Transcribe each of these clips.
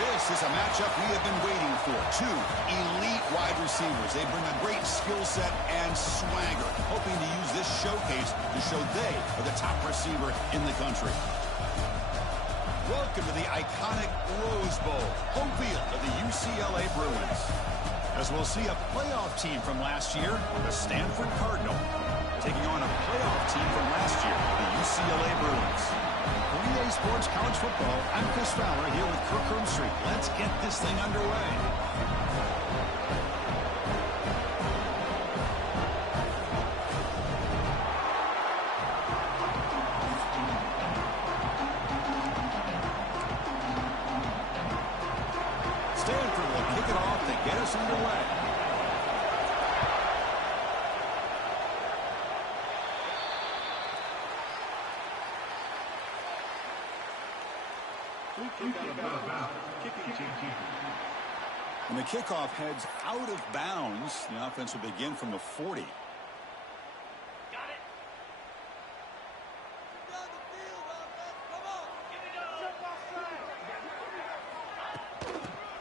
This is a matchup we have been waiting for. Two elite wide receivers. They bring a great skill set and swagger, hoping to use this showcase to show they are the top receiver in the country. Welcome to the iconic Rose Bowl, home field of the UCLA Bruins. As we'll see a playoff team from last year, the Stanford Cardinal, taking on a playoff team from last year, the UCLA Bruins. 3-Day Sports College Football, I'm Chris Fowler here with Kirk Street. Let's get this thing underway. Stanford will kick it off to get us underway. When the kickoff heads out of bounds, the offense will begin from the 40.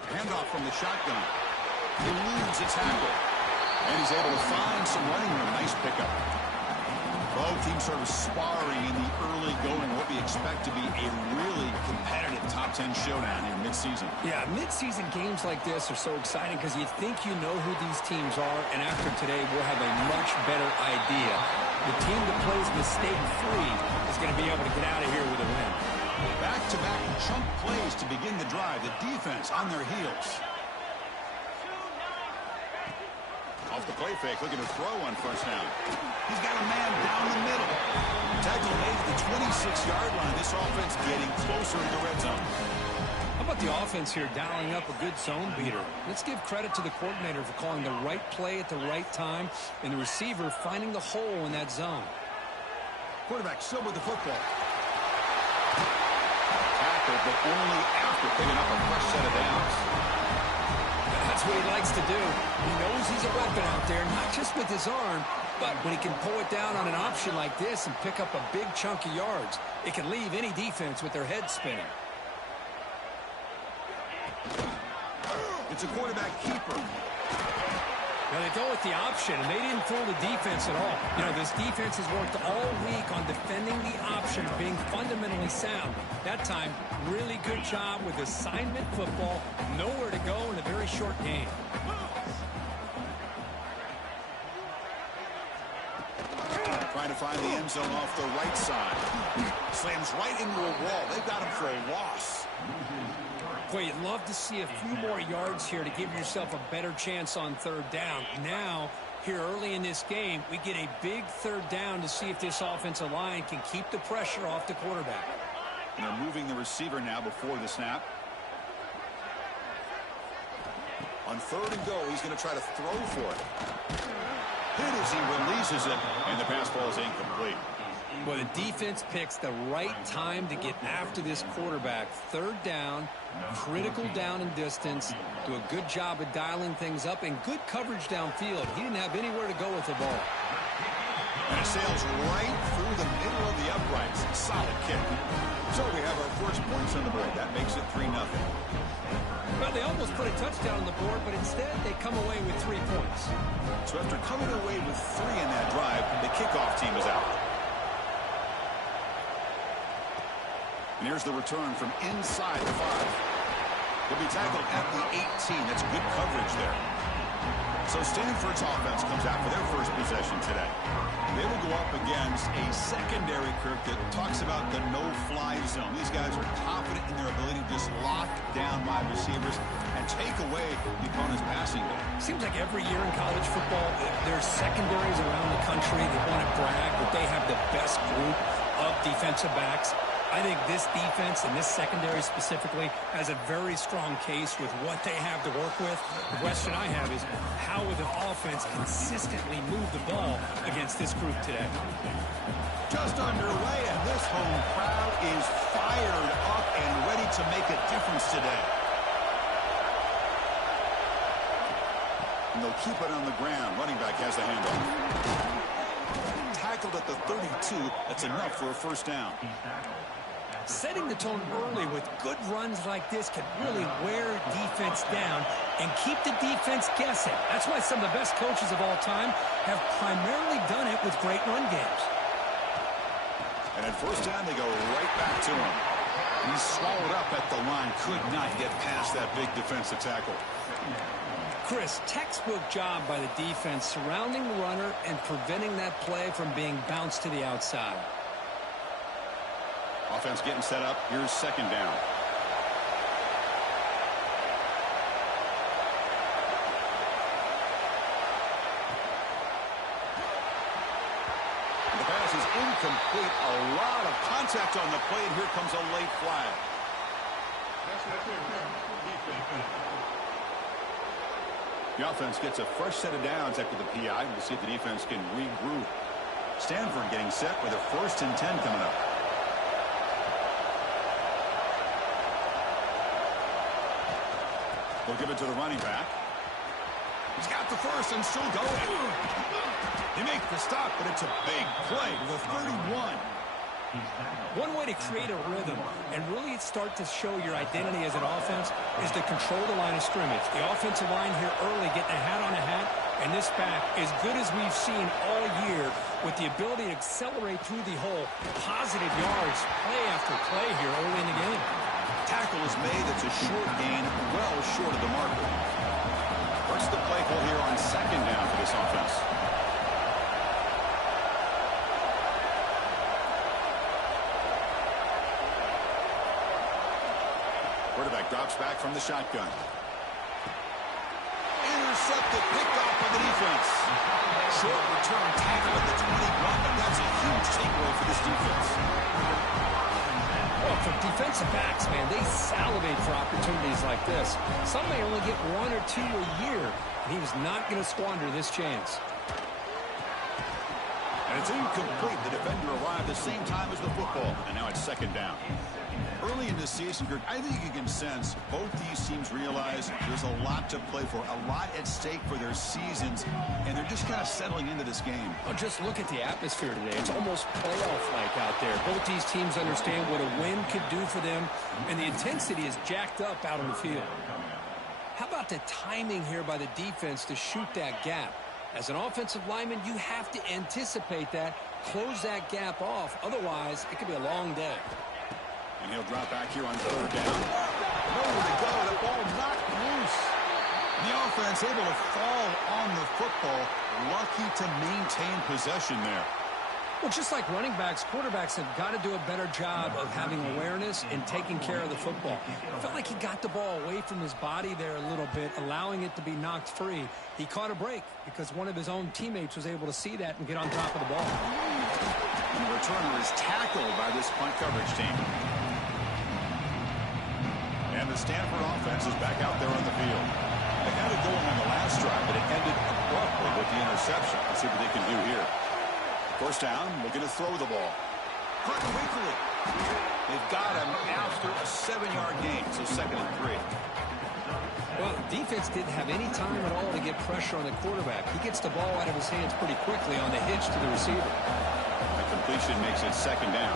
Handoff from the shotgun. He eludes a tackle. And he's able to find some running room. Nice pickup. Both teams sort of sparring in the early going. What we expect to be a really competitive top 10 showdown in midseason. Yeah, midseason games like this are so exciting because you think you know who these teams are, and after today we'll have a much better idea. The team that plays mistake-free is going to be able to get out of here with a win. Back-to-back chunk plays to begin the drive. The defense on their heels. Off the play fake, looking to throw on first down. He's got a man down the middle. Tackle made at the 26-yard line. This offense getting closer to the red zone. How about the offense here dialing up a good zone beater? Let's give credit to the coordinator for calling the right play at the right time and the receiver finding the hole in that zone. Quarterback still with the football. Tackled, but only after picking up a fresh set of downs. That's what he likes to do. He knows he's a weapon out there, not just with his arm, but when he can pull it down on an option like this and pick up a big chunk of yards, it can leave any defense with their head spinning. It's a quarterback keeper. Now they go with the option, and they didn't fool the defense at all. You know, this defense has worked all week on defending the option, being fundamentally sound. That time, really good job with assignment football. Nowhere to go in a very short game. Trying to find the end zone off the right side. Slams right into a wall. They've got him for a loss. Boy, you'd love to see a few more yards here to give yourself a better chance on third down. Now, here early in this game, we get a big third down to see if this offensive line can keep the pressure off the quarterback. And they're moving the receiver now before the snap. On third and go, he's going to try to throw for it. Hit as he releases it, and the pass ball is incomplete. Well, the defense picks the right time to get after this quarterback. Third down, critical down and distance. Do a good job of dialing things up and good coverage downfield. He didn't have anywhere to go with the ball. And it sails right through the middle of the uprights. Solid kick. So we have our first points on the board. That makes it 3-0. Well, they almost put a touchdown on the board, but instead they come away with 3 points. So after coming away with 3 in that drive, the kickoff team is out. And here's the return from inside the 5. He'll be tackled at the 18. That's good coverage there. So Stanford's offense comes out for their first possession today. They will go up against a secondary, Kirk, that talks about the no-fly zone. These guys are confident in their ability to just lock down wide receivers and take away the opponent's passing game. Seems like every year in college football, there's secondaries around the country that want to brag that they have the best group of defensive backs. I think this defense and this secondary specifically has a very strong case with what they have to work with. The question I have is, how will the offense consistently move the ball against this group today? Just underway, and this home crowd is fired up and ready to make a difference today. And they'll keep it on the ground. Running back has the handoff. Tackled at the 32. That's enough for a first down. Setting the tone early with good runs like this can really wear defense down and keep the defense guessing. That's why some of the best coaches of all time have primarily done it with great run games. And at first down, they go right back to him. He's swallowed up at the line. Could not get past that big defensive tackle. Chris, textbook job by the defense surrounding the runner and preventing that play from being bounced to the outside. Offense getting set up. Here's second down. The pass is incomplete. A lot of contact on the play, and here comes a late flag. The offense gets a fresh set of downs after the PI. We'll see if the defense can regroup. Stanford getting set with a 1st and 10 coming up. They'll give it to the running back. He's got the first and still going. They make the stop, but it's a big play to the 31. One way to create a rhythm and really start to show your identity as an offense is to control the line of scrimmage. The offensive line here early getting a hat on a hat, and this back, as good as we've seen all year, with the ability to accelerate through the hole, positive yards, play after play here early in the game. Tackle is made. It's a short gain, well short of the marker. What's the play call here on second down for this offense? Quarterback drops back from the shotgun. Intercepted, picked off by the defense. Short return tackle at the 21, but that's a huge takeaway for this defense. Well, for defensive backs, man, they salivate for opportunities like this. Some may only get 1 or 2 a year, and he was not going to squander this chance. And it's incomplete. The defender arrived the same time as the football, and now it's second down. Early in the season, Greg, I think you can sense both these teams realize there's a lot to play for, a lot at stake for their seasons, and they're just kind of settling into this game. Oh, just look at the atmosphere today. It's almost playoff-like out there. Both these teams understand what a win could do for them, and the intensity is jacked up out on the field. How about the timing here by the defense to shoot that gap? As an offensive lineman, you have to anticipate that, close that gap off. Otherwise, it could be a long day. And he'll drop back here on third down. Nowhere to go. The ball knocked loose. The offense able to fall on the football. Lucky to maintain possession there. Well, just like running backs, quarterbacks have got to do a better job of having awareness and taking care of the football. I felt like he got the ball away from his body there a little bit, allowing it to be knocked free. He caught a break because one of his own teammates was able to see that and get on top of the ball. And the returner is tackled by this punt coverage team. And the Stanford offense is back out there on the field. They had it going on the last drive, but it ended abruptly with the interception. Let's see what they can do here. First down, looking to throw the ball. Cut quickly. They've got him after a 7-yard gain, so 2nd and 3. Well, defense didn't have any time at all to get pressure on the quarterback. He gets the ball out of his hands pretty quickly on the hitch to the receiver. The completion makes it 2nd down.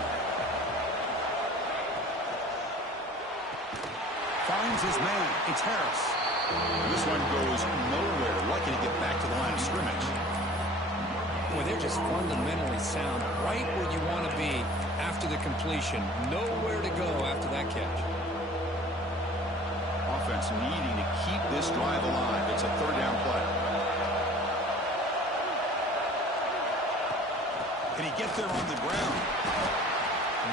Finds his man. It's Harris. This one goes nowhere. Lucky to get back to the line of scrimmage. Boy, they're just fundamentally sound, right where you want to be after the completion. Nowhere to go after that catch. Offense needing to keep this drive alive. It's a 3rd down play. Can he get there on the ground?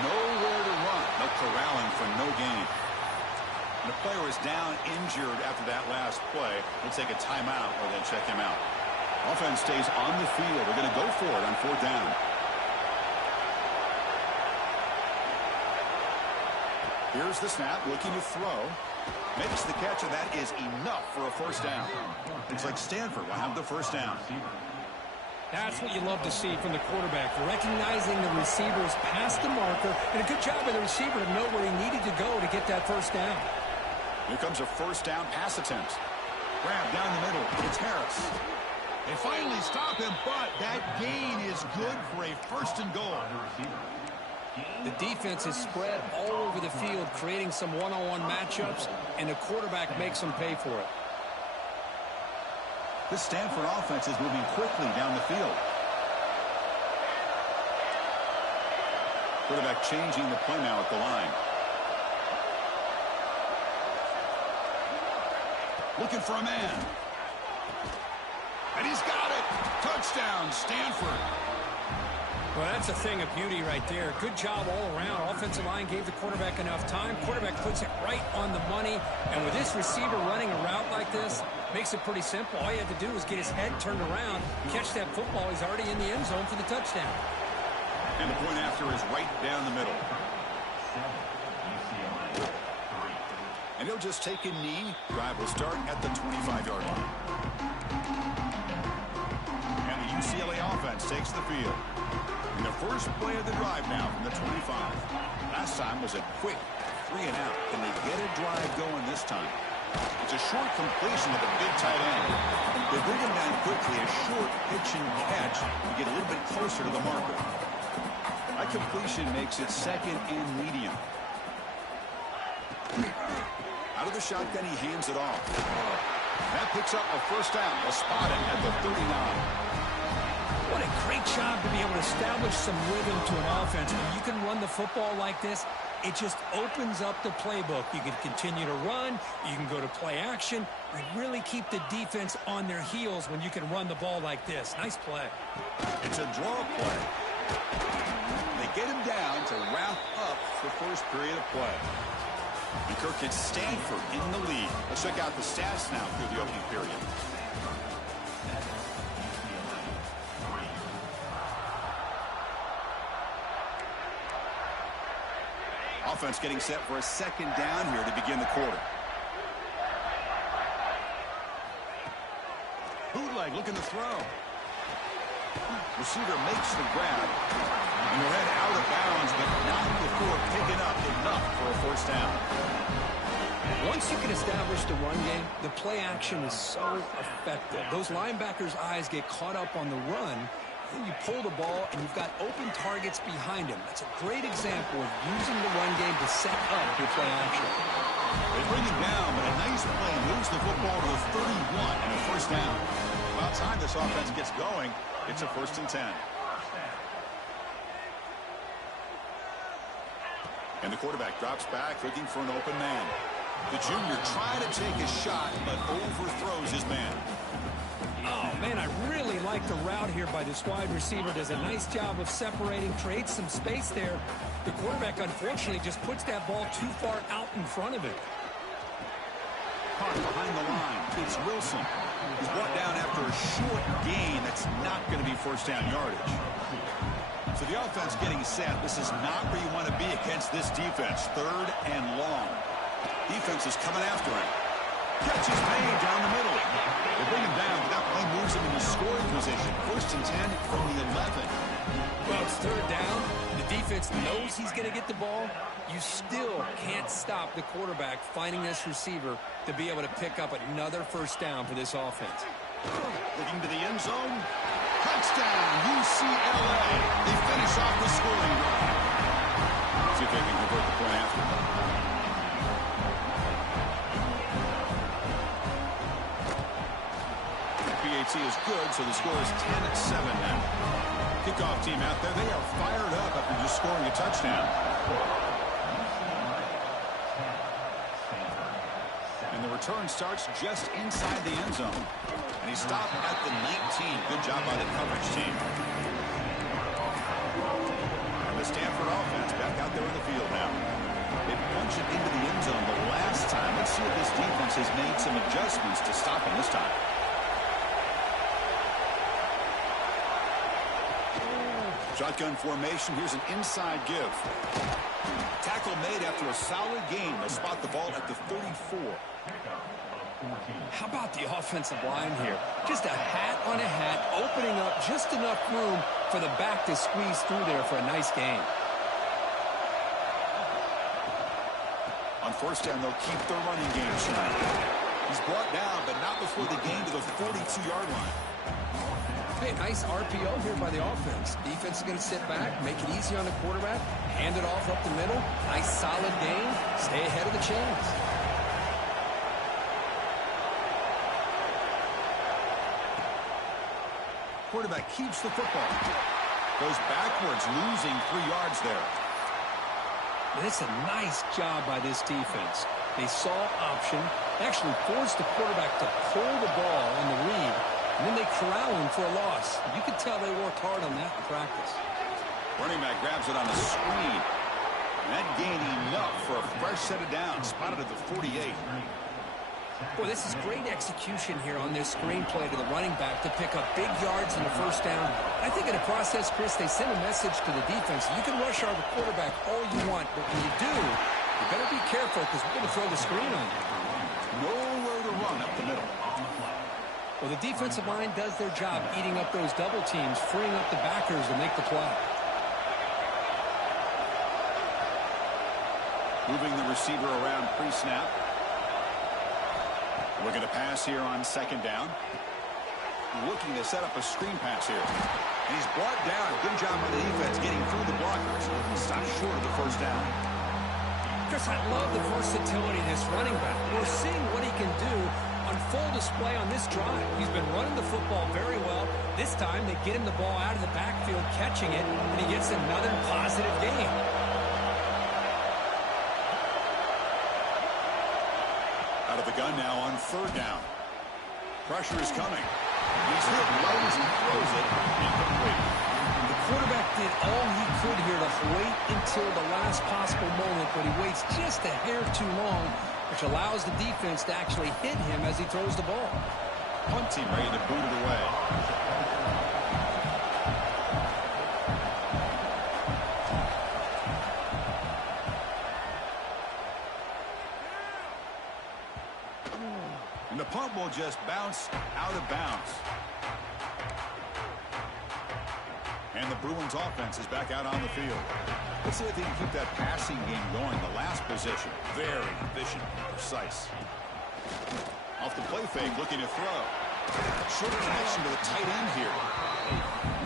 Nowhere to run. No corralling for no gain. And the player is down injured after that last play. We'll take a timeout or then check him out. Offense stays on the field. They're going to go for it on 4th down. Here's the snap, looking to throw. Makes the catch, and that is enough for a 1st down. Looks like Stanford will have the 1st down. That's what you love to see from the quarterback, recognizing the receivers past the marker, and a good job by the receiver to know where he needed to go to get that 1st down. Here comes a 1st down pass attempt. Grab down the middle. It's Harris. They finally stop him, but that gain is good for a first and goal. The defense is spread all over the field, creating some one-on-one matchups, and the quarterback makes them pay for it. This Stanford offense is moving quickly down the field. Quarterback changing the play now at the line. Looking for a man. And he's got it. Touchdown, Stanford. Well, that's a thing of beauty right there. Good job all around. Offensive line gave the quarterback enough time. Quarterback puts it right on the money. And with this receiver running a route like this, makes it pretty simple. All you have to do is get his head turned around, catch that football. He's already in the end zone for the touchdown. And the point after is right down the middle. And he'll just take a knee. Drive will start at the 25-yard line. And the UCLA offense takes the field. In the first play of the drive now from the 25. Last time was a quick 3-and-out. Can they get a drive going this time? It's a short completion of the big tight end. They bring him down quickly, a short pitch and catch to get a little bit closer to the marker. That completion makes it second and medium. Out of the shotgun, he hands it off. That picks up a first down. They'll spot him at the 39. What a great job to be able to establish some rhythm to an offense. When you can run the football like this, it just opens up the playbook. You can continue to run. You can go to play action. And really keep the defense on their heels when you can run the ball like this. Nice play. It's a draw play. They get him down to wrap up the first period of play. And Kirk gets Stanford in the lead. Let's check out the stats now through the opening period. Offense getting set for a second down here to begin the quarter. Bootleg looking to throw. Receiver makes the grab. And they're head out of bounds, but not before picking up enough for a first down. Once you can establish the run game, the play action is so effective. Those linebackers' eyes get caught up on the run. Then you pull the ball, and you've got open targets behind him. That's a great example of using the run game to set up your play action. They bring him down, but a nice play moves the football to the 31 and a first down. About time this offense gets going, it's a 1st and 10. And the quarterback drops back, looking for an open man. The junior tried to take a shot, but overthrows his man. Oh, man, I really like the route here by this wide receiver. Does a nice job of separating, creates some space there. The quarterback, unfortunately, just puts that ball too far out in front of him. Caught behind the line. It's Wilson. He's brought down after a short gain that's not going to be first down yardage. So the offense getting set. This is not where you want to be against this defense. 3rd and long. Defense is coming after him. Catch is made down the middle. They bring him down, but that play moves him into scoring position. 1st and 10 from the 11. Well, it's 3rd down. The defense knows he's going to get the ball. You still can't stop the quarterback finding this receiver to be able to pick up another first down for this offense. Looking to the end zone. Touchdown, UCLA. They finish off the scoring drive. See if they can convert the point after. PAT is good, so the score is 10-7 now. Kickoff team out there, they are fired up after just scoring a touchdown. And the return starts just inside the end zone. And he stopped at the 19. Good job by the coverage team. And the Stanford offense back out there in the field now. They punch it into the end zone the last time. Let's see if this defense has made some adjustments to stop him this time. Shotgun formation. Here's an inside give. Tackle made after a solid gain. They'll spot the ball at the 34. How about the offensive line here? Just a hat on a hat, opening up just enough room for the back to squeeze through there for a nice gain. On first down, they'll keep their running game tonight. He's brought down, but not before the gain to the 42-yard line. Hey, nice RPO here by the offense. Defense is going to sit back, make it easy on the quarterback, hand it off up the middle. Nice solid gain. Stay ahead of the chains. Quarterback keeps the football. Goes backwards, losing 3 yards there. And it's a nice job by this defense. They saw option, actually forced the quarterback to pull the ball on the read, and then they corral him for a loss. You could tell they worked hard on that in practice. Running back grabs it on the screen. And that gained enough for a fresh set of downs, spotted at the 48. Boy, this is great execution here on this screen play to the running back to pick up big yards in the first down. I think in the process, Chris, they send a message to the defense. You can rush our quarterback all you want, but when you do, you better be careful because we're going to throw the screen on you. Nowhere to run up the middle. Well, the defensive line does their job eating up those double teams, freeing up the backers to make the play. Moving the receiver around pre-snap. Looking to pass here on second down. Looking to set up a screen pass here. And he's brought down. Good job by the defense getting through the blockers. Stopped short of the first down. Chris, I love the versatility of this running back. We're seeing what he can do on full display on this drive. He's been running the football very well. This time they get him the ball out of the backfield, catching it, and he gets another positive gain. Out of the gun now on third down. Pressure is coming. He's hit low as he throws it. Incomplete. The quarterback did all he could here to wait until the last possible moment, but he waits just a hair too long, which allows the defense to actually hit him as he throws the ball. Punt team ready to boot it away. And the punt will just bounce out of bounds. And the Bruins offense is back out on the field. Let's see if they can keep that passing game going. The last possession, very efficient and precise. Off the play fake, looking to throw. Short connection to the tight end here.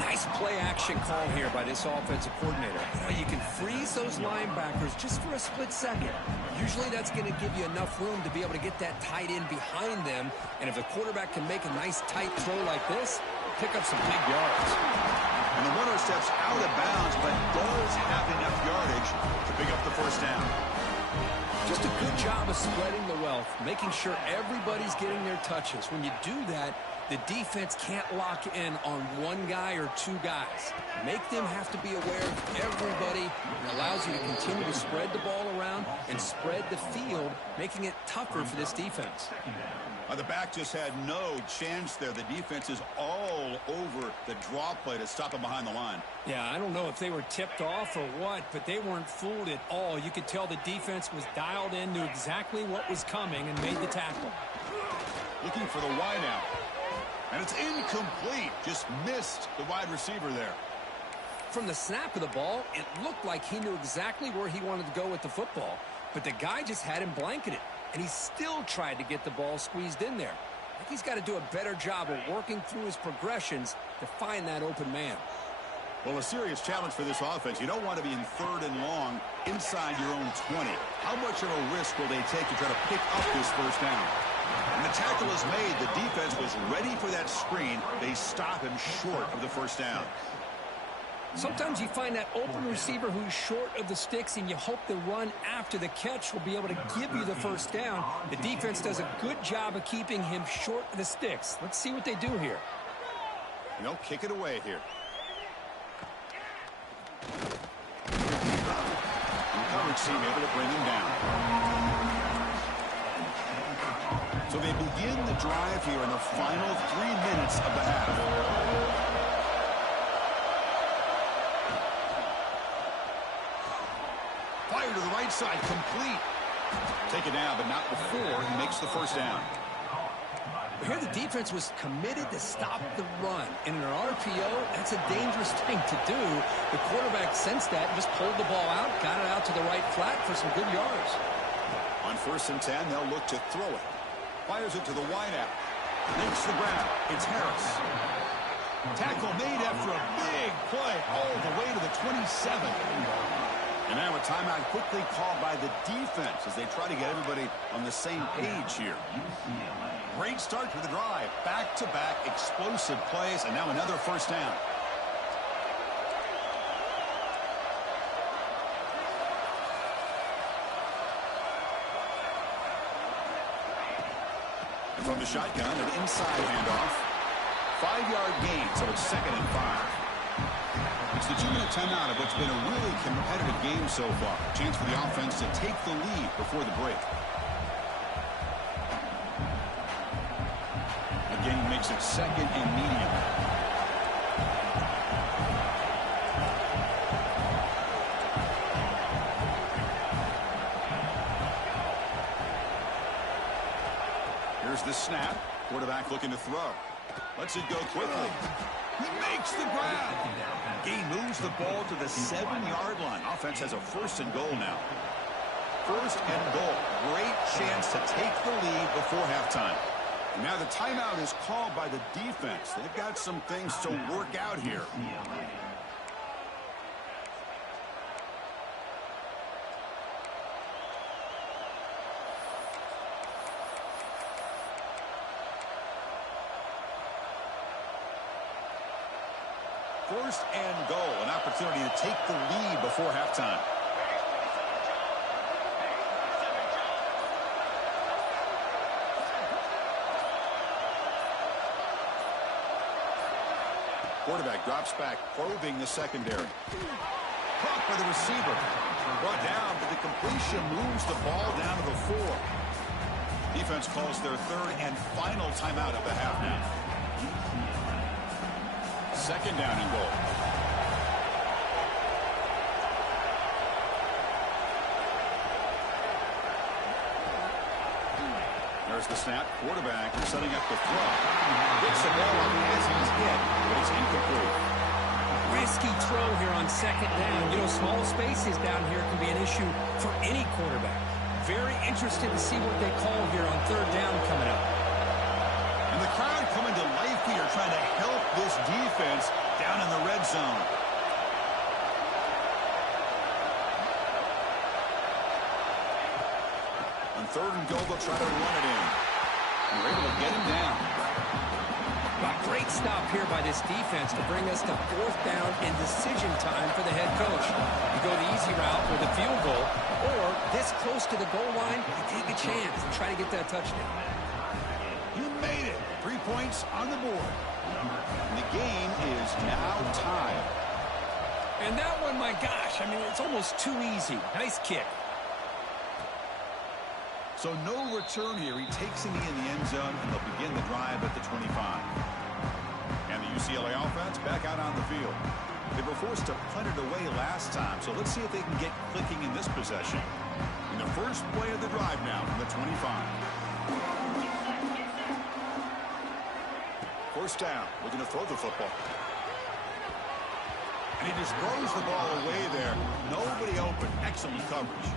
Nice play action call here by this offensive coordinator. You can freeze those linebackers just for a split second. Usually that's going to give you enough room to be able to get that tight end behind them. And if the quarterback can make a nice tight throw like this, pick up some big yards. And the runner steps out of bounds, but does have enough yardage to pick up the first down. Just a good job of spreading the wealth, making sure everybody's getting their touches. When you do that, the defense can't lock in on one guy or two guys. Make them have to be aware of everybody. It allows you to continue to spread the ball around and spread the field, making it tougher for this defense. The back just had no chance there. The defense is all over the draw play to stop him behind the line. Yeah, I don't know if they were tipped off or what, but they weren't fooled at all. You could tell the defense was dialed in, knew exactly what was coming, and made the tackle. Looking for the wide out. And it's incomplete. Just missed the wide receiver there. From the snap of the ball, it looked like he knew exactly where he wanted to go with the football, but the guy just had him blanketed. And he still tried to get the ball squeezed in there. I think he's got to do a better job of working through his progressions to find that open man. Well, a serious challenge for this offense. You don't want to be in third and long inside your own 20. How much of a risk will they take to try to pick up this first down? And the tackle is made. The defense was ready for that screen. They stop him short of the first down. Sometimes you find that open receiver who's short of the sticks, and you hope the run after the catch will be able to give you the first down. The defense does a good job of keeping him short of the sticks. Let's see what they do here. They'll kick it away here. And coverage team able to bring him down. So they begin the drive here in the final 3 minutes of the half. Fire to the right side, complete. Take it down, but not before he makes the first down. Here the defense was committed to stop the run. And in an RPO, that's a dangerous thing to do. The quarterback sensed that and just pulled the ball out, got it out to the right flat for some good yards. On 1st and 10, they'll look to throw it. Fires it to the wideout. Makes the grab. It's Harris. Tackle made after a big play all the way to the 27. And now a timeout quickly called by the defense as they try to get everybody on the same page here. Great start to the drive. Back-to-back explosive plays, and now another first down. And from the shotgun, an inside handoff. 5-yard gain, so it's 2nd and 5. It's the 2-minute timeout of what's been a really competitive game so far. Chance for the offense to take the lead before the break. Again, makes it 2nd and medium. Here's the snap. Quarterback looking to throw. Lets it go quickly. He makes the grab. He moves the ball to the 7-yard line. Offense has a 1st and goal now. 1st and goal. Great chance to take the lead before halftime. Now the timeout is called by the defense. They've got some things to work out here. First and goal, an opportunity to take the lead before halftime. Quarterback drops back, probing the secondary. Caught by the receiver. Brought down, but the completion moves the ball down to the 4. Defense calls their 3rd and final timeout of the half now. 2nd down and goal. There's the snap. Quarterback setting up the throw. Gets the ball up as he's hit, but it's incomplete. Risky throw here on 2nd down. You know, small spaces down here can be an issue for any quarterback. Very interested to see what they call here on 3rd down coming up. And the crowd coming to life here, trying to help this defense down in the red zone. On 3rd and goal, they'll try to run it in. And they're able to get him down. A great stop here by this defense to bring us to 4th down and decision time for the head coach. You go the easy route with a field goal, or this close to the goal line, you take a chance and try to get that touchdown. You made it. 3 points on the board. And the game is now tied. And that one, my gosh, I mean, it's almost too easy. Nice kick. So no return here. He takes a knee in the end zone, and they'll begin the drive at the 25. And the UCLA offense back out on the field. They were forced to punt it away last time, so let's see if they can get clicking in this possession. In the first play of the drive now from the 25. 1st down, looking to throw the football. And he just throws the ball away there. Nobody open. Excellent coverage.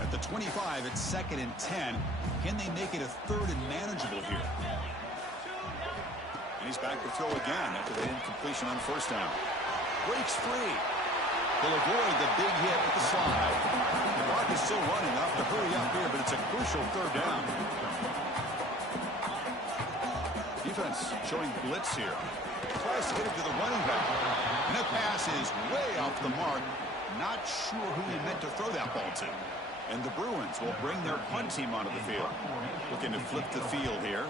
At the 25, it's 2nd and 10. Can they make it a 3rd and manageable here? And he's back to throw again after the incompletion on 1st down. Breaks free. He'll avoid the big hit with the slide. The clock is still running. Off to hurry up here, but it's a crucial 3rd down. Defense showing blitz here. Tries to get it to the running back. And that pass is way off the mark. Not sure who he meant to throw that ball to. And the Bruins will bring their punt team onto the field. Looking to flip the field here.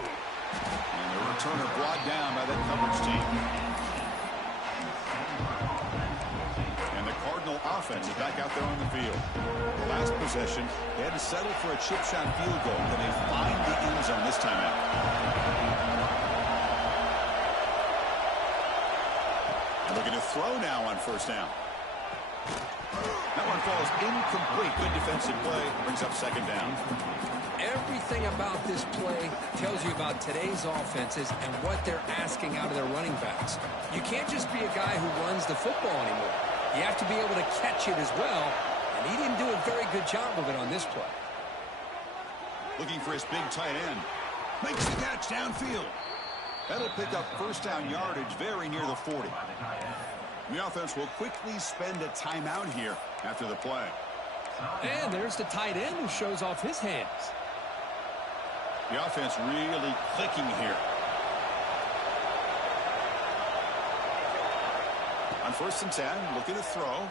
And the returner brought down by that coverage team. And the Cardinal offense is back out there on the field. The last possession, they had to settle for a chip shot field goal. Can they find the end zone this time out? Looking to throw now on 1st down. That one one falls incomplete. Good defensive play. Brings up second down. Everything about this play tells you about today's offenses and what they're asking out of their running backs. You can't just be a guy who runs the football anymore. You have to be able to catch it as well, and he didn't do a very good job of it on this play. Looking for his big tight end. Makes the catch downfield. That'll pick up first down yardage very near the 40. The offense will quickly spend a timeout here after the play. And there's the tight end who shows off his hands. The offense really clicking here. On 1st and 10, looking to throw.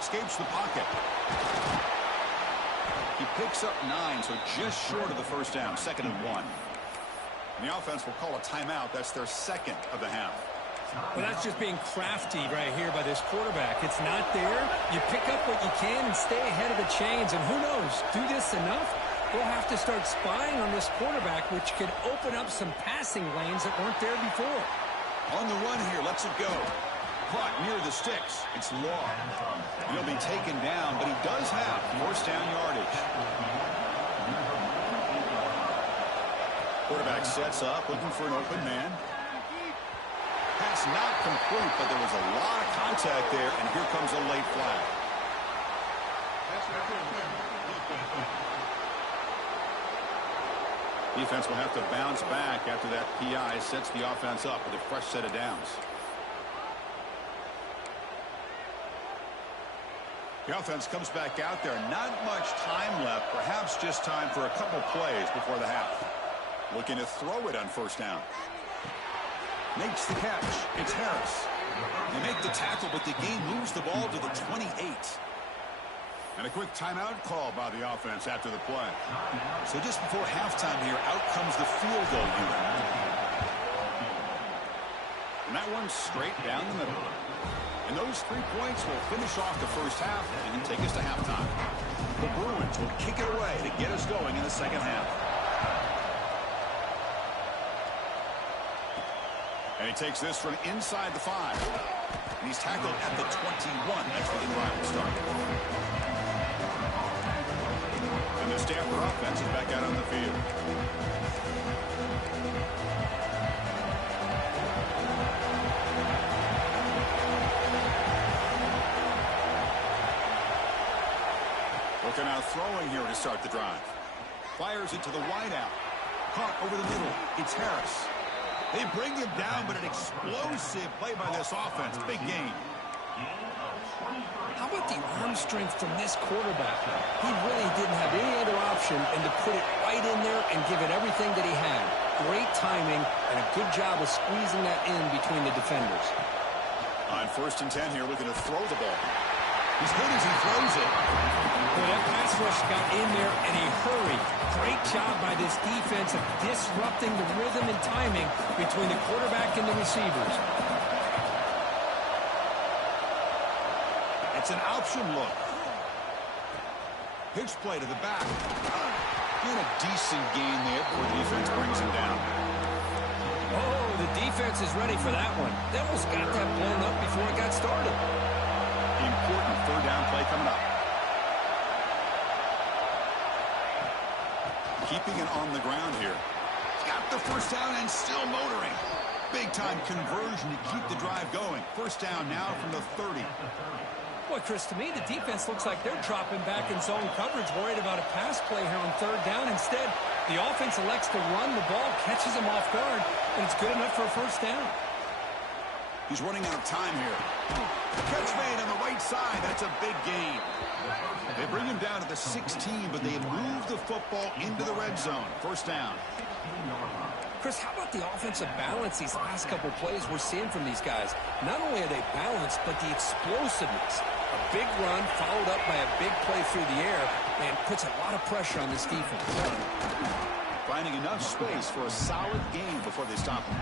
Escapes the pocket. He picks up 9, so just short of the first down. 2nd and 1. And the offense will call a timeout. That's their second of the half. Well, that's just being crafty right here by this quarterback. It's not there. You pick up what you can and stay ahead of the chains. And who knows, do this enough, they'll have to start spying on this quarterback, which could open up some passing lanes that weren't there before. On the run here, lets it go. Caught near the sticks. It's long. He'll be taken down, but he does have first down yardage. Quarterback sets up, looking for an open man. Pass not complete, but there was a lot of contact there, and here comes a late flag. Defense will have to bounce back after that PI sets the offense up with a fresh set of downs. The offense comes back out there. Not much time left. Perhaps just time for a couple plays before the half. Looking to throw it on first down. Makes the catch. It's Harris. They make the tackle, but the game moves the ball to the 28. And a quick timeout call by the offense after the play. So just before halftime here, out comes the field goal unit. And that one's straight down the middle. And those 3 points will finish off the first half and then take us to halftime. The Bruins will kick it away to get us going in the second half. And he takes this from inside the 5. And he's tackled at the 21. That's where the drive will start. And the Stanford offense is back out on the field. Looking out throwing here to start the drive. Fires it to the wideout. Caught over the middle. It's Harris. They bring him down, but an explosive play by this offense. Big game. How about the arm strength from this quarterback? He really didn't have any other option than to put it right in there and give it everything that he had. Great timing and a good job of squeezing that in between the defenders. On 1st and 10 here, looking to throw the ball. He's good as he throws it. Well, that pass rush got in there in a hurry. Great job by this defense of disrupting the rhythm and timing between the quarterback and the receivers. It's an option look. Pitch play to the back. And a decent gain there before the defense brings him down. Oh, the defense is ready for that one. They almost got that blown up before it got started. Important 3rd down play coming up. Keeping it on the ground here. Got the first down and still motoring. Big-time conversion to keep the drive going. First down now from the 30. Boy, Chris, to me, the defense looks like they're dropping back in zone coverage, worried about a pass play here on 3rd down. Instead, the offense elects to run the ball, catches him off guard, and it's good enough for a first down. He's running out of time here. Catch made on the right side. That's a big gain. They bring him down to the 16, but they move the football into the red zone. First down. Chris, how about the offensive balance these last couple plays we're seeing from these guys? Not only are they balanced, but the explosiveness. A big run followed up by a big play through the air and puts a lot of pressure on this defense. Finding enough space for a solid game before they stop him.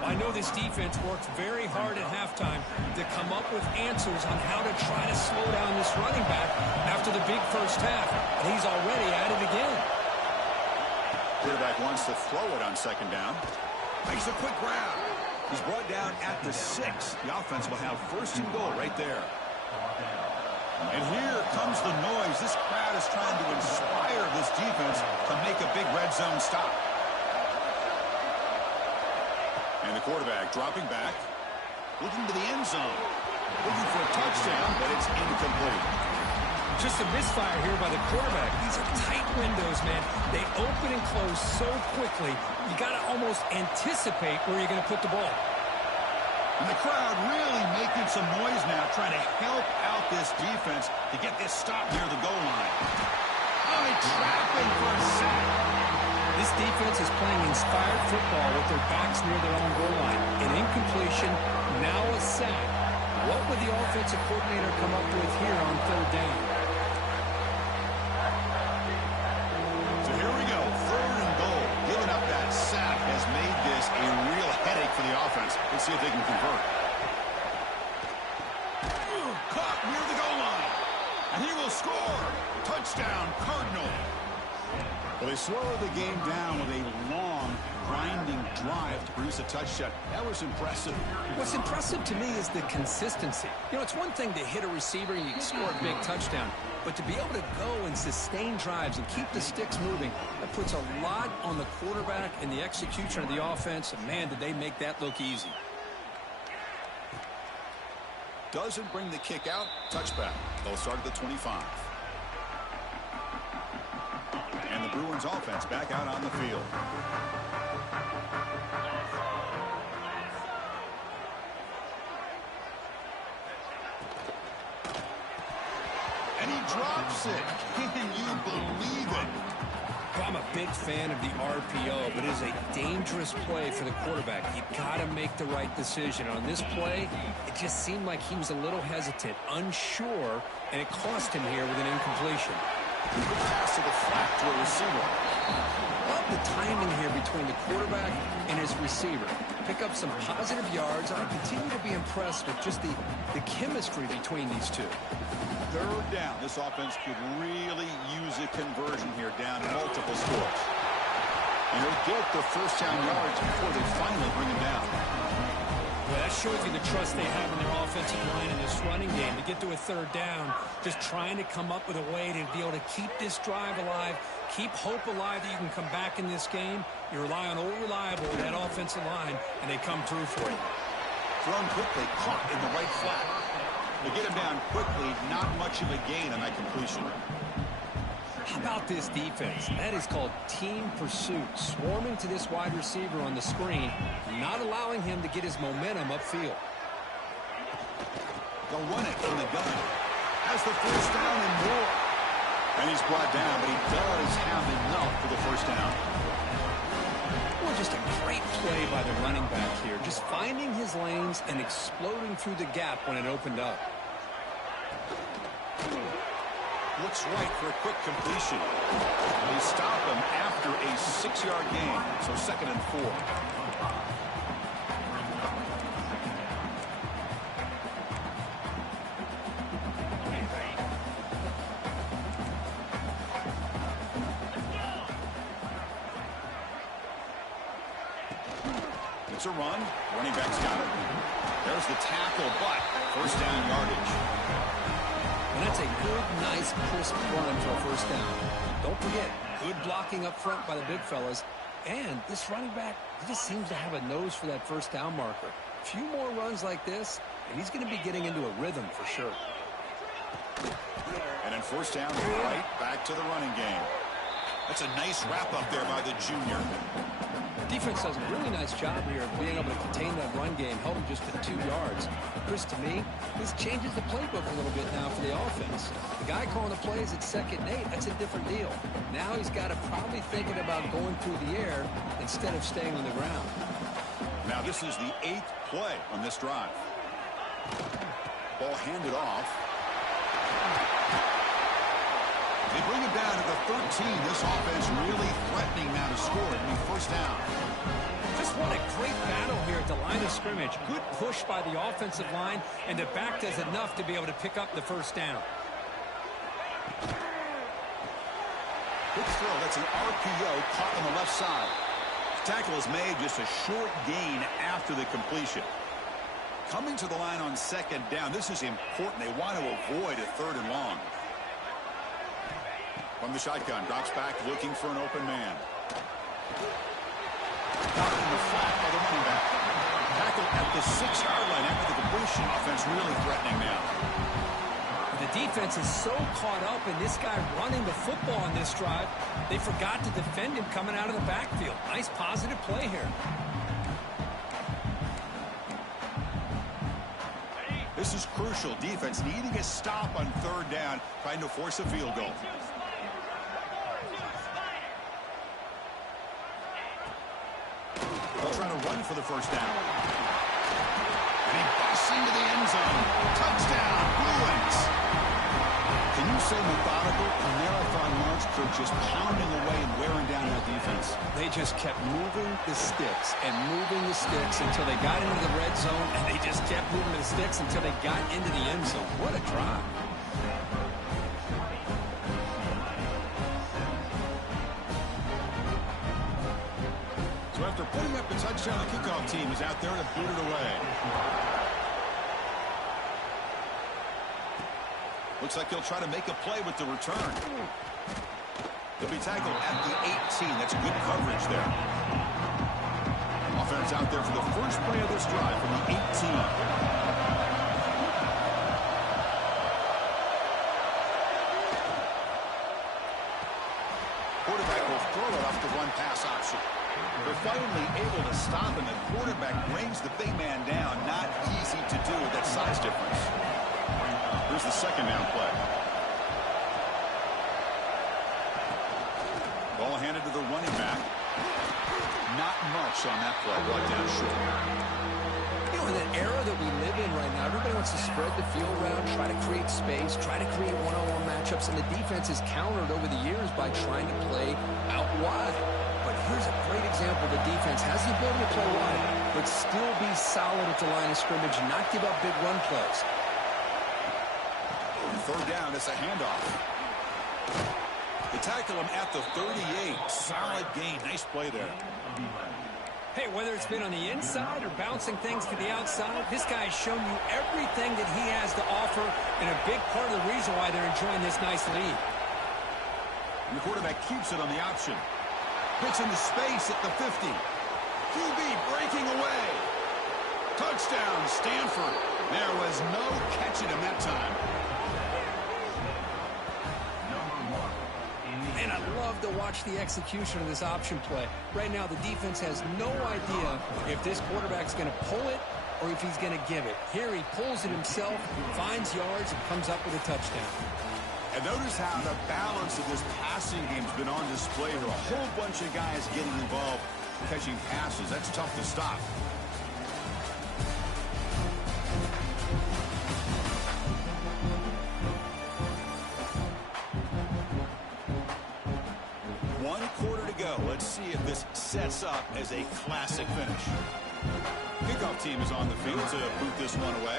I know this defense worked very hard at halftime to come up with answers on how to try to slow down this running back after the big first half. And he's already at it again. Quarterback wants to throw it on 2nd down. Makes a quick grab. He's brought down at the 6. The offense will have 1st and goal right there. And here comes the noise. This crowd is trying to inspire this defense to make a big red zone stop. And the quarterback dropping back, looking to the end zone, looking for a touchdown, but it's incomplete. Just a misfire here by the quarterback. These are tight windows, man. They open and close so quickly, you got to almost anticipate where you're going to put the ball. And the crowd really making some noise now, trying to help out this defense to get this stop near the goal line. Oh, they trap him for a sack. This defense is playing inspired football with their backs near their own goal line. An incompletion, now a sack. What would the offensive coordinator come up with here on third down? So here we go, third and goal. Giving up that sack has made this a real headache for the offense. Let's see if they can convert. Caught near the goal line. And he will score. Touchdown, Cardinal. Well, they slow the game down with a long, grinding drive to produce a touchdown. That was impressive. What's impressive to me is the consistency. You know, it's one thing to hit a receiver and you can score a big touchdown, but to be able to go and sustain drives and keep the sticks moving, that puts a lot on the quarterback and the execution of the offense, and man, did they make that look easy. Doesn't bring the kick out. Touchback. They'll start at the 25. And the Bruins offense back out on the field. And he drops it. Can you believe it? I'm a big fan of the RPO, but it is a dangerous play for the quarterback. You've got to make the right decision. On this play, it just seemed like he was a little hesitant, unsure, and it cost him here with an incompletion. Good pass to the flat to a receiver. Love the timing here between the quarterback and his receiver. Pick up some positive yards. I continue to be impressed with just the chemistry between these two. Third down. This offense could really use a conversion here, down multiple scores. And he'll get the first down yards before they finally bring him down. Well, that shows you the trust they have in their offensive line in this running game. To get to a third down, just trying to come up with a way to be able to keep this drive alive, keep hope alive that you can come back in this game. You rely on old reliable, that offensive line, and they come through for you. Thrown quickly, caught in the right flat. They get him down quickly, not much of a gain on that completion. How about this defense? That is called team pursuit. Swarming to this wide receiver on the screen, not allowing him to get his momentum upfield. They'll run it from the gun. Has the first down and more. And he's brought down, but he does have enough for the first down. Well, just a great play by the running back here. Just finding his lanes and exploding through the gap when it opened up. Looks right for a quick completion. They stop him after a 6-yard gain, so 2nd and 4. It's a run. Running back's got it. There's the tackle, but first down yardage. And that's a good, nice, crisp run for a first down. Don't forget, good blocking up front by the big fellas. And this running back, he just seems to have a nose for that first down marker. A few more runs like this, and he's going to be getting into a rhythm for sure. And then first down, right back to the running game. That's a nice wrap-up there by the junior. Defense does a really nice job here of being able to contain that run game, held him just to 2 yards. Chris, to me, this changes the playbook a little bit now for the offense. The guy calling the plays at 2nd and 8, that's a different deal. Now he's got to probably thinking about going through the air instead of staying on the ground. Now this is the 8th play on this drive. Ball handed off. They bring it down to the 13. This offense really threatening now to score it. First down. Just what a great battle here at the line of scrimmage. Good push by the offensive line, and the back does enough to be able to pick up the first down. Quick throw. That's an RPO caught on the left side. The tackle is made, just a short gain after the completion. Coming to the line on second down. This is important. They want to avoid a 3rd and long. From the shotgun, drops back looking for an open man. Caught in the flat by the running back. Tackle at the 6-yard line after the completion. Offense really threatening now. The defense is so caught up in this guy running the football on this drive, they forgot to defend him coming out of the backfield. Nice positive play here. This is crucial. Defense needing a stop on 3rd down, trying to force a field goal. They'll try to run for the 1st down. And he busts into the end zone. Touchdown, Bruins. Can you say methodical? A marathon march, Kirk, just pounding away and wearing down that defense. They just kept moving the sticks and moving the sticks until they got into the red zone, and they just kept moving the sticks until they got into the end zone. What a drive. So after putting up a touchdown, the kickoff team is out there to boot it away. Looks like he'll try to make a play with the return. He'll be tackled at the 18. That's good coverage there. Offense out there for the first play of this drive from the 18. Quarterback will throw it off the run-pass option. They're finally able to stop him. The quarterback brings the big man down. Not easy to do with that size difference. Here's the 2nd down play. Ball handed to the running back. Not much on that play. Brought down short. You know, in that era that we live in right now, everybody wants to spread the field around, try to create space, try to create one-on-one matchups, and the defense has countered over the years by trying to play out wide. But here's a great example. The defense has the ability to play wide, but still be solid at the line of scrimmage, not give up big run plays. 3rd down, it's a handoff. They tackle him at the 38. Solid gain. Nice play there. Hey, whether it's been on the inside or bouncing things to the outside, this guy has shown you everything that he has to offer, and a big part of the reason why they're enjoying this nice lead. And the quarterback keeps it on the option. Hits into space at the 50. QB breaking away. Touchdown, Stanford. There was no catching him that time. And I love to watch the execution of this option play. Right now, the defense has no idea if this quarterback's going to pull it or if he's going to give it. Here he pulls it himself, finds yards, and comes up with a touchdown. And notice how the balance of this passing game's been on display here. A whole bunch of guys getting involved catching passes. That's tough to stop. Let's see if this sets up as a classic finish. Kickoff team is on the field to boot this one away.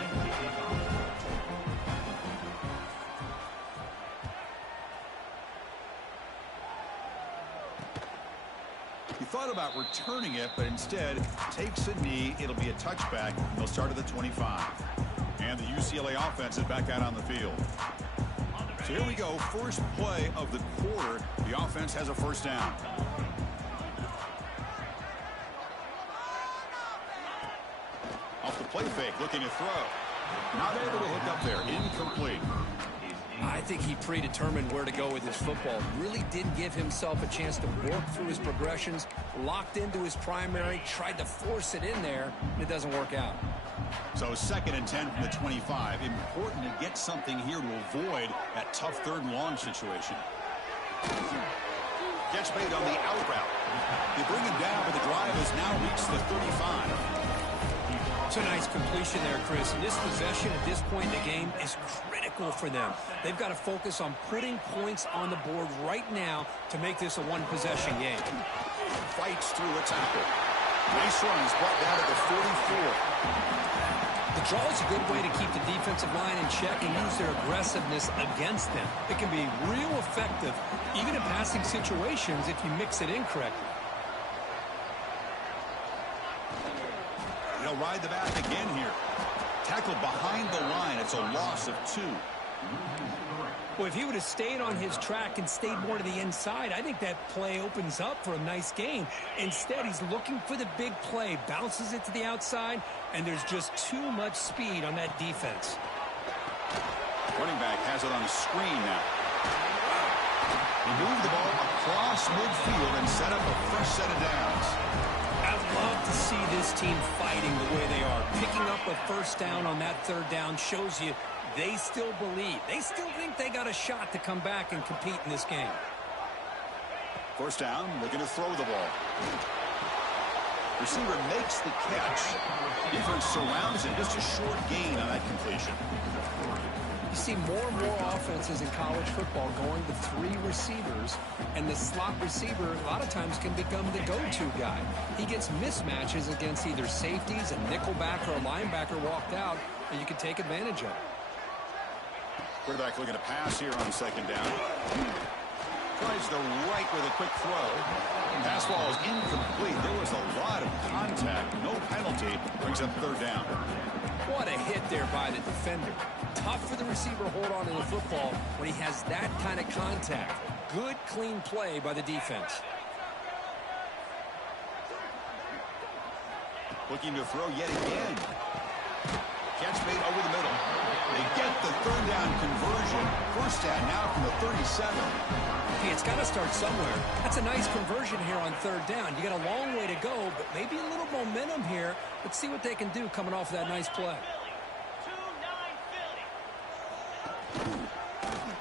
He thought about returning it, but instead takes a knee. It'll be a touchback. They'll start at the 25. And the UCLA offense is back out on the field. So here we go. First play of the quarter. The offense has a 1st down. Off the play fake, looking to throw. Not able to hook up there. Incomplete. I think he predetermined where to go with his football. Really didn't give himself a chance to work through his progressions. Locked into his primary, tried to force it in there, and it doesn't work out. So 2nd and 10 from the 25. Important to get something here to avoid that tough 3rd and long situation. Catch made on the out route. They bring him down, but the drive has now reached the 35. It's a nice completion there, Chris. And this possession at this point in the game is critical for them. They've got to focus on putting points on the board right now to make this a one-possession game. Fights through a tackle. Nice run. He's brought down at the 44. The draw is a good way to keep the defensive line in check and use their aggressiveness against them. It can be real effective, even in passing situations, if you mix it in correctly. He'll ride the back again here. Tackled behind the line. It's a loss of 2. Well, if he would have stayed on his track and stayed more to the inside, I think that play opens up for a nice gain. Instead, he's looking for the big play, bounces it to the outside, and there's just too much speed on that defense. Running back has it on the screen now. He moved the ball across midfield and set up a fresh set of downs. I'd love to see this team fighting the way they are. Picking up a first down on that third down shows you they still believe. They still think they got a shot to come back and compete in this game. First down, looking to throw the ball. Receiver makes the catch. Defense surrounds it. Just a short gain on that completion. You see more and more offenses in college football going to 3 receivers, and the slot receiver a lot of times can become the go-to guy. He gets mismatches against either safeties, a nickelback, or a linebacker walked out, and you can take advantage of it. Quarterback looking to pass here on second down. Tries the right with a quick throw. Pass ball is incomplete. There was a lot of contact. No penalty. Brings up third down. What a hit there by the defender. Tough for the receiver to hold on to the football when he has that kind of contact. Good, clean play by the defense. Looking to throw yet again. Catch made over the middle. They get the third down conversion. First down now from the 37. Hey, it's got to start somewhere. That's a nice conversion here on third down. You got a long way to go, but maybe a little momentum here. Let's see what they can do coming off of that nice play.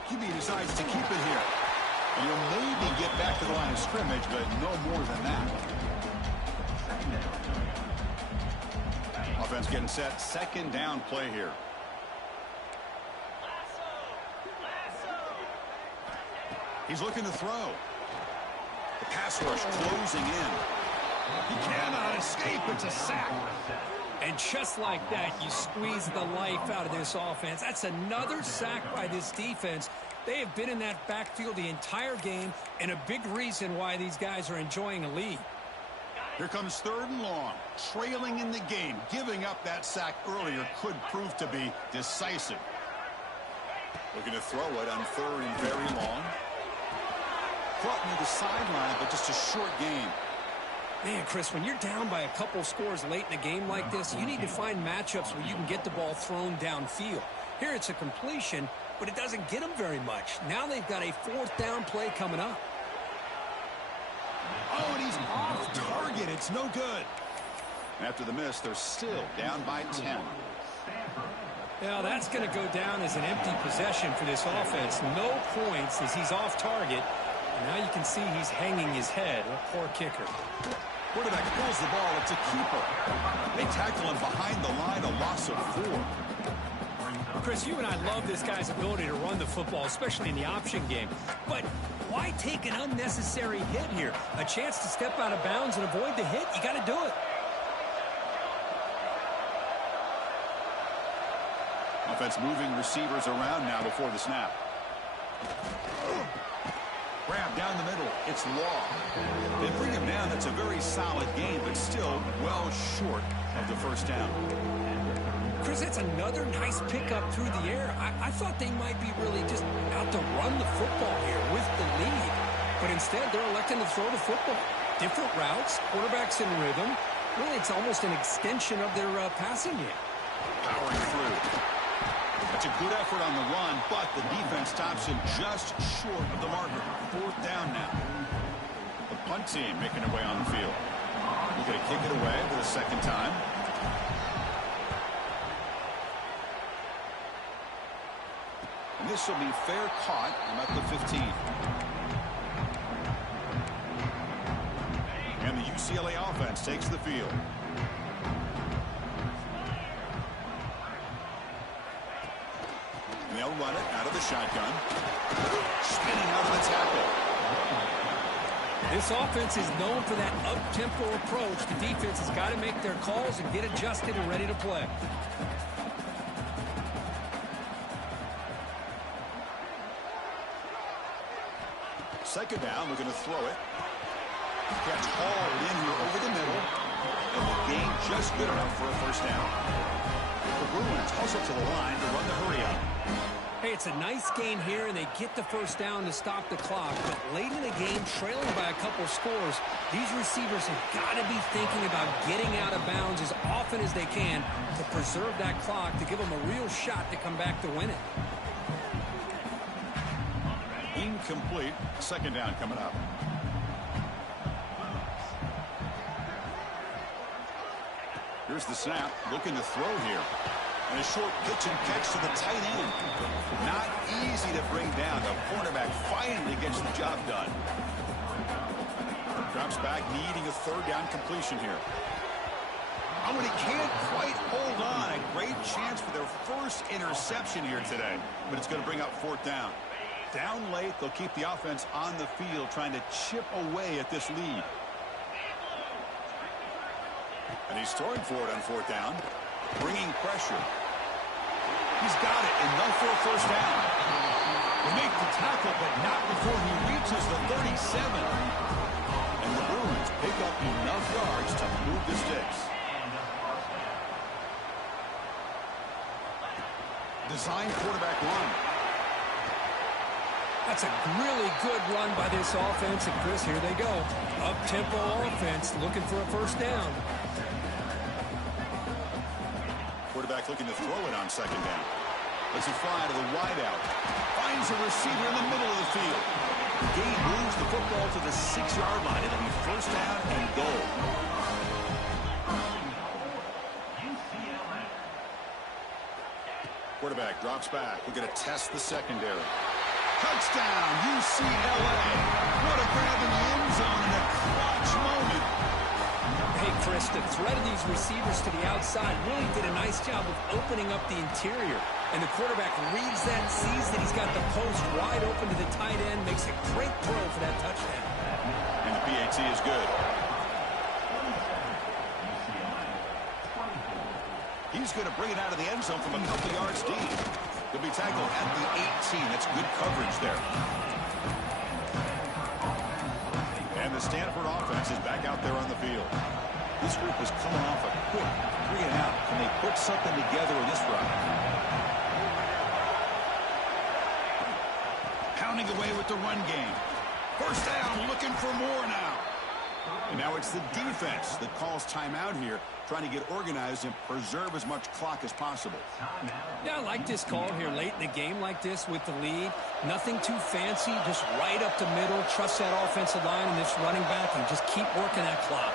QB decides to keep it here. And he'll maybe get back to the line of scrimmage, but no more than that. Offense getting set. Second down play here. He's looking to throw. The pass rush closing in. He cannot escape. It's a sack. And just like that, you squeeze the life out of this offense. That's another sack by this defense. They have been in that backfield the entire game, and a big reason why these guys are enjoying a lead. Here comes third and long. Trailing in the game. Giving up that sack earlier could prove to be decisive. Looking to throw it on third and very long. Caught near the sideline, but just a short game. Man, Chris, when you're down by a couple scores late in a game like this, you need to find matchups where you can get the ball thrown downfield. Here it's a completion, but it doesn't get them very much. Now they've got a fourth down play coming up. Oh, and he's off target. It's no good. After the miss, they're still down by 10. Now that's going to go down as an empty possession for this offense. No points as he's off target. And now you can see he's hanging his head. A poor kicker. Quarterback pulls the ball. It's a keeper. They tackle him behind the line, a loss of 4. Chris, you and I love this guy's ability to run the football, especially in the option game. But why take an unnecessary hit here? A chance to step out of bounds and avoid the hit? You got to do it. Offense moving receivers around now before the snap. Grab down the middle. It's Law. They bring him down. That's a very solid game, but still well short of the first down. Chris, it's another nice pickup through the air. I thought they might be really just out to run the football here with the lead. But instead, they're electing to throw the football. Different routes, quarterbacks in rhythm. Really, it's almost an extension of their passing game. Powering through. That's a good effort on the run, but the defense stops him just short of the marker. Fourth down now. The punt team making their way on the field. We're going to kick it away for the second time. And this will be fair caught. I'm at the 15. And the UCLA offense takes the field. They'll run it out of the shotgun. Spinning out of the tackle. This offense is known for that up-tempo approach. The defense has got to make their calls and get adjusted and ready to play. Second down, looking to throw it. Catch hauled in here over the middle. And the gain just good enough for a first down. The Bruins hustle to the line to run the hurry-up. Hey, it's a nice game here, and they get the first down to stop the clock. But late in the game, trailing by a couple scores, these receivers have got to be thinking about getting out of bounds as often as they can to preserve that clock, to give them a real shot to come back to win it. Incomplete. Second down coming up. Here's the snap. Looking to throw here. And a short pitch and catch to the tight end. Not easy to bring down. The cornerback finally gets the job done. Drops back, needing a third down completion here. Oh, and he can't quite hold on. A great chance for their first interception here today. But it's going to bring up fourth down. Down late, they'll keep the offense on the field, trying to chip away at this lead. And he's throwing for it on fourth down. Bringing pressure. He's got it, enough for a first down. They make the tackle, but not before he reaches the 37. And the Bruins pick up enough yards to move the sticks. Design quarterback run. That's a really good run by this offense. And Chris, here they go. Up-tempo offense looking for a first down. Quarterback looking to throw it on second down. Lets it fly to the wideout. Finds a receiver in the middle of the field. Gain moves the football to the 6-yard line. It'll be first down and goal. Quarterback drops back. We're going to test the secondary. Touchdown, UCLA. What a grab in the end zone in a clutch moment. Hey, Chris, the threat of these receivers to the outside really did a nice job of opening up the interior. And the quarterback reads that, sees that he's got the post wide open to the tight end, makes a great throw for that touchdown. And the PAT is good. He's going to bring it out of the end zone from a couple yards deep. He'll be tackled at the 18. That's good coverage there. And the Stanford offense is back out there on the field. This group is coming off a quick 3-and-out. Can they put something together in this run? Pounding away with the run game. First down, looking for more now. And now it's the defense that calls timeout here, trying to get organized and preserve as much clock as possible. Yeah, I like this call here late in the game like this with the lead. Nothing too fancy, just right up the middle. Trust that offensive line and this running back and just keep working that clock.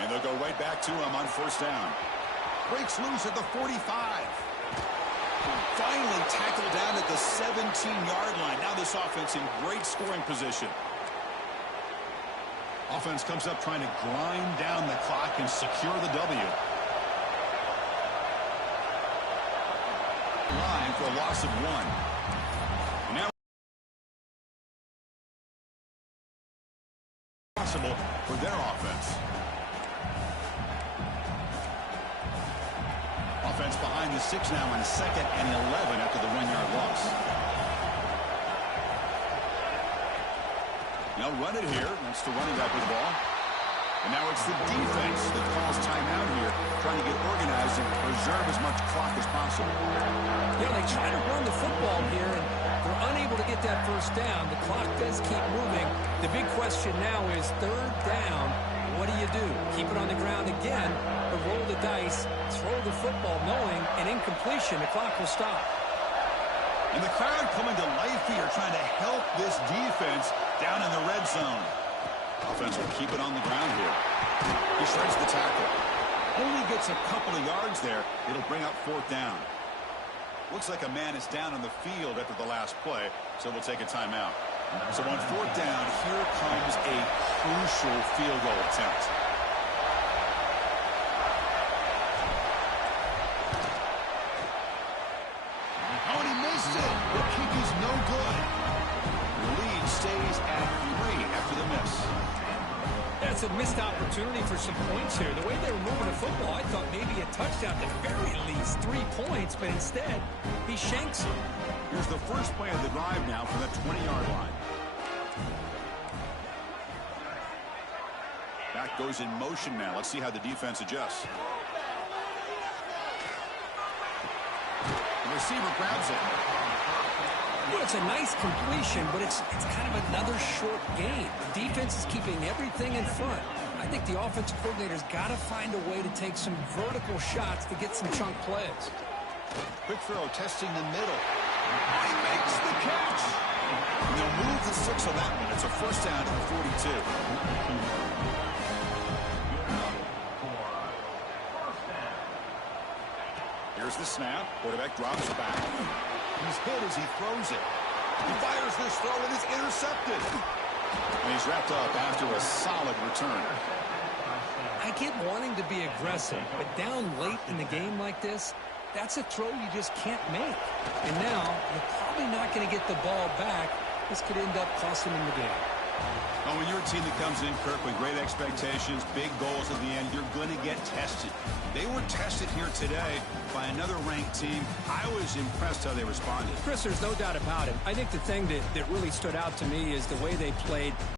And they'll go right back to him on first down. Breaks loose at the 45. Finally tackled down at the 17-yard line. Now this offense in great scoring position. Offense comes up trying to grind down the clock and secure the W. Line for a loss of 1. And now possible for their offense. Offense behind the 6 now on 2nd and 11 after the 1-yard loss. Now run it here. That's the running back with the ball. And now it's the defense that calls timeout here, trying to get organized and preserve as much clock as possible. Yeah, they try to run the football here, and they're unable to get that first down. The clock does keep moving. The big question now is third down. What do you do? Keep it on the ground again, or roll the dice, throw the football, knowing an incompletion, the clock will stop. And the crowd coming to life here, trying to help this defense down in the red zone. Offense will keep it on the ground here. He shreds the tackle. Only gets a couple of yards there. It'll bring up fourth down. Looks like a man is down on the field after the last play, so we'll take a timeout. So on fourth down, here comes a crucial field goal attempt. Oh, and he missed it. The kick is no good. The lead stays at 3 after the miss. That's a missed opportunity for some points here. The way they were moving the football, I thought maybe a touchdown, at the very least 3 points, but instead, he shanks him. Here's the first play of the drive now from the 20-yard line. Back goes in motion now. Let's see how the defense adjusts. The receiver grabs it. Well, it's a nice completion, but it's kind of another short game. The defense is keeping everything in front. I think the offensive coordinator's got to find a way to take some vertical shots to get some chunk plays. Quick throw, testing the middle. He makes the catch. And they'll move the 6 on that one. It's a first down at the 42. Here's the snap. Quarterback drops back. He's hit as he throws it. He fires this throw and is intercepted. And he's wrapped up after a solid return. I get wanting to be aggressive, but down late in the game like this, that's a throw you just can't make. And now, you're probably not going to get the ball back. This could end up costing him the game. Oh, when you're a team that comes in, Kirk, with great expectations, big goals at the end, you're going to get tested. They were tested here today by another ranked team. I was impressed how they responded. Chris, there's no doubt about it. I think the thing that really stood out to me is the way they played